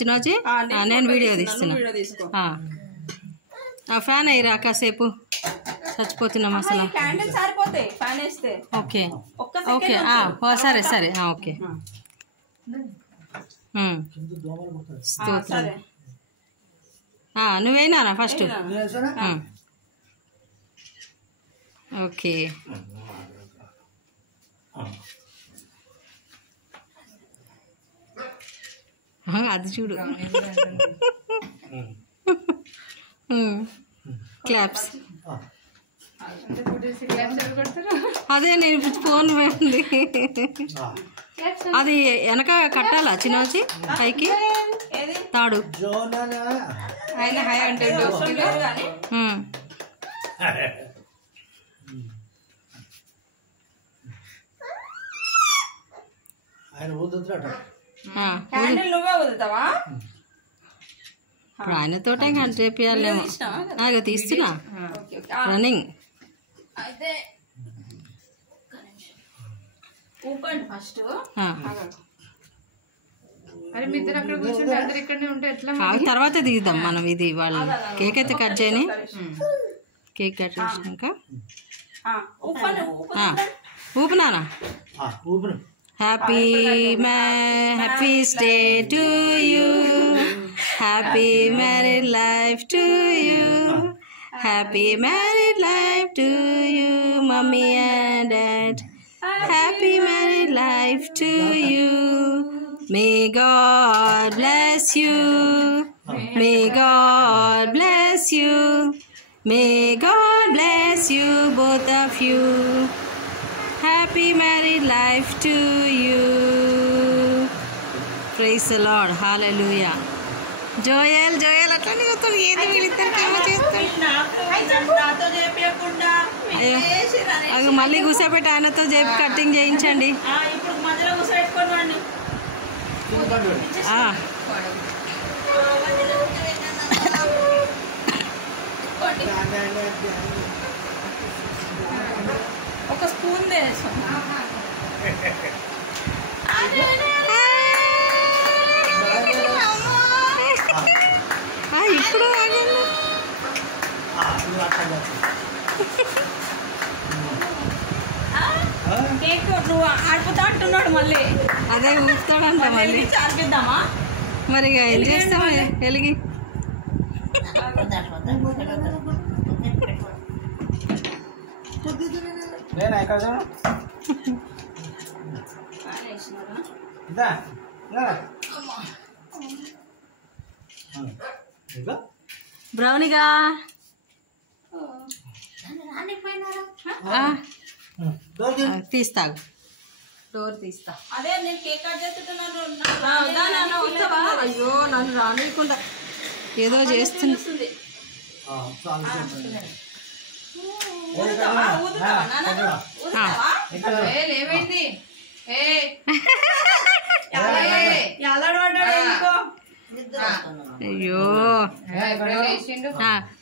చిన్నోజీ నేను వీడియో తీస్తున్నా. ఫ్యాన్ అయ్యిరా కాసేపు, చచ్చిపోతున్నాం అసలు. ఓకే ఓకే సరే సరే ఓకే. స్తోత్రం. నువ్వేనా ఫస్ట్? ఓకే. అది చూడు, క్లాప్స్. అదే నేను ఫోన్ పోయింది, అది వెనక కట్టాలా చిన్నోజీ పైకి తాడు. ఆయన హాయ్ అంటే ఇప్పుడు ఆయనతోటే కట్ చేపియాలేమో. తీస్తున్నా రన్నింగ్. తర్వాత దిగుదాం మనం. ఇది వాళ్ళు కేక్ అయితే కట్ చేయని, కేక్ కట్ చేసినాక ఊపినానా. Happy stay to you, happy married life to you, happy married life to you, mommy and dad, happy married life to you. May God bless you, may God bless you, may God bless you both of you. Happy married life to you. Praise the Lord. Hallelujah. Joel అట్లనే చెప్తాడు. ఏది వీళ్ళిద్దరికేమో చేస్తాడు. అయ్యో మళ్ళీ కూర్చోబెట్టి ఆయనతో చెప్పి cutting చేయించండి. ఒక స్పూన్ వేసాం. ఇప్పుడు కేక్ నువ్వు ఆడిపోతా అంటున్నాడు మళ్ళీ. అదే ఊపుతాడంట మళ్ళీ. చార్పిద్దామా మరి ఏం చేస్తాం వెలిగి. బ్రౌనీగా తీస్తాగు, డోర్ తీస్తా. అదే నేను కేక్ కట్ చేస్తున్నాను. అయ్యో నన్ను రానియకుండా ఏదో చేస్తుంది. ఏమైంది? అయ్యో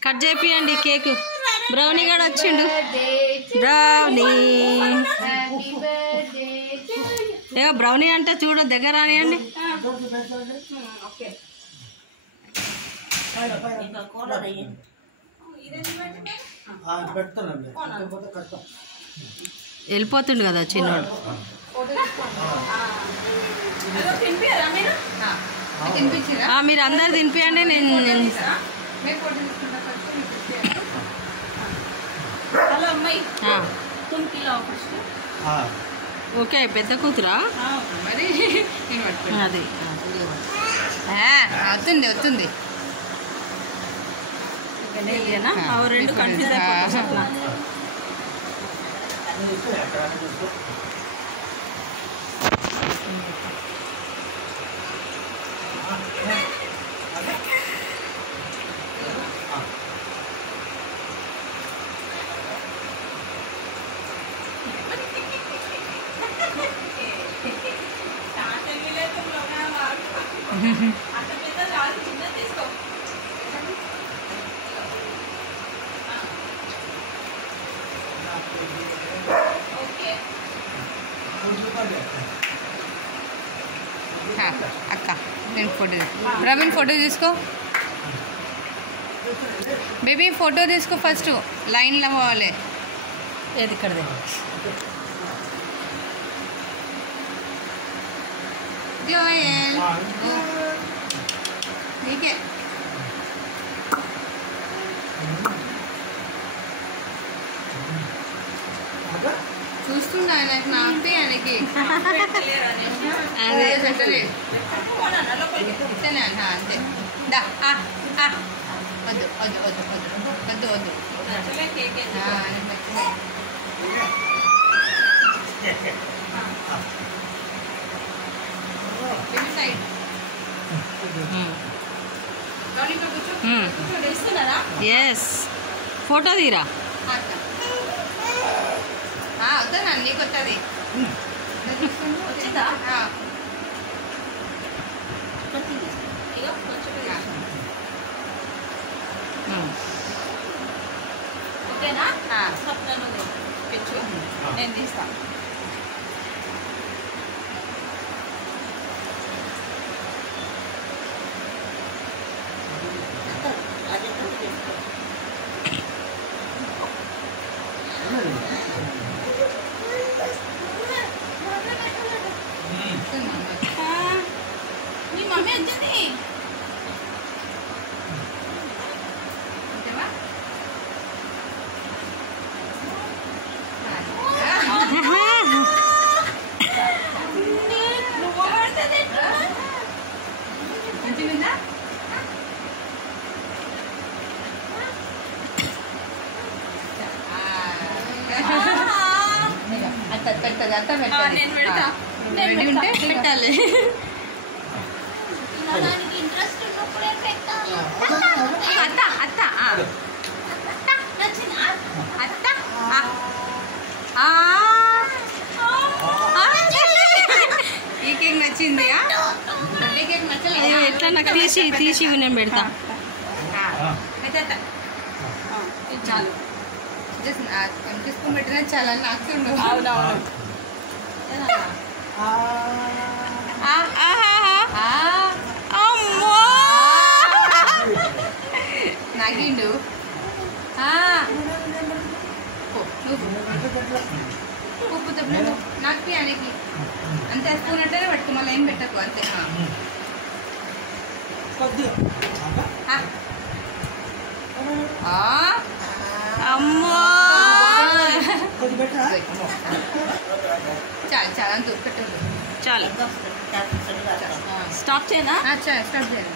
కట్ చేపియండి కేక్. బ్రౌనీ గడ వచ్చిండు. బ్రౌనీ బ్రౌనీ అంటే చూడు, దగ్గర రానియండి. వెళ్ళిపోతుండు కదా చిన్నోడు. మీరు అందరు తినిపియండి. నేను ఓకే. పెద్ద కూతురా? అది అవుతుంది. రెండు కన్ఫ్యూజ్ అయిపోతున్నా. అక్క నేను ఫోటో ప్రవీణ్ ఫోటో తీసుకో బేబీ, ఫోటో తీసుకో ఫస్ట్. లైన్లో పోవాలి. ఏది ఇక్కడదే జోయల్ నీకే చూస్తుందా ఆయనకి నాపి ఆయనకి అదే పెట్టలేదు అంతే. దా వద్దు వద్దు వద్దు వద్దు వద్దు వద్దు సైడ్ ఎస్ ఫోటో తీరా వద్దా నన్ను నీకు వస్తుంది వచ్చిందా ఓకేనా సప్లను పెంచు నేను తీస్తాను. మీ మమ్మీ వచ్చింది మంచిగా అత్త పెడుతుంది అత్త పెట్టాలి. నేను పెడతా. రెడీ ఉంటే పెట్టాలి. ఇంట్రెస్ట్ ఉన్నప్పుడే పెట్టాలి. అత్త అత్త అత్త ఈ కేక్ నచ్చింది. బర్త్డే కేక్ నచ్చలేదు. ఎట్లా నాకు తీసి నేను పెడతా. చాలు తీసుకుని పెట్టినా చాలా నాకు అవునవును అమ్మో నాగిండు. ఉప్పుతో నాకు ఆయనకి అంతే వేసుకున్నట్టే పట్టుకు మళ్ళీ ఏం పెట్టకు అంతే. అమ్మో చాలు చాలు అంత పెట్టండి చాలు. స్టాప్ చేయనా? స్టాప్ చేయాలి.